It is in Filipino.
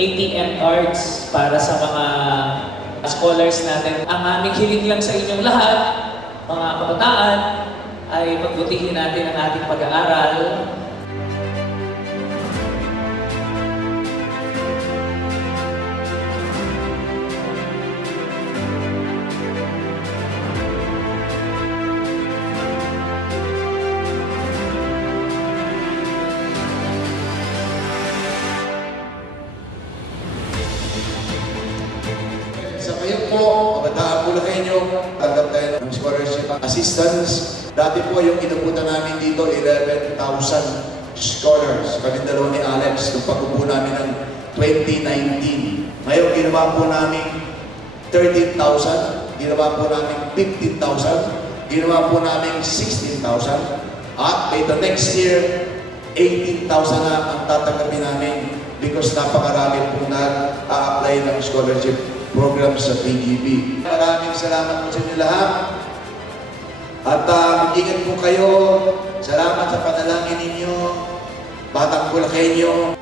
ATM cards para sa mga scholars natin. Ang aming hiling lang sa inyong lahat, mga kabataan, ay pagbutihin natin ang ating pag-aaral. Sa ngayon po, kabataan po na kayo, tanggap tayo ng scholarship assistance. Dati po yung inabutan namin dito, 11,000 scholars. Kami dalawa ni Alex, nung pag-upo namin ng 2019. Ngayon, ginawa po namin 13,000, ginawa po namin 15,000, ginawa po namin 16,000. At by the next year, 18,000 na ang tatanggapin namin because napakarami po nag-a-apply ng scholarship program sa PGB. Maraming salamat po sa inyo lahat. At mag-ingat po kayo. Salamat sa panalangin ninyo. Batang Bulakenyo.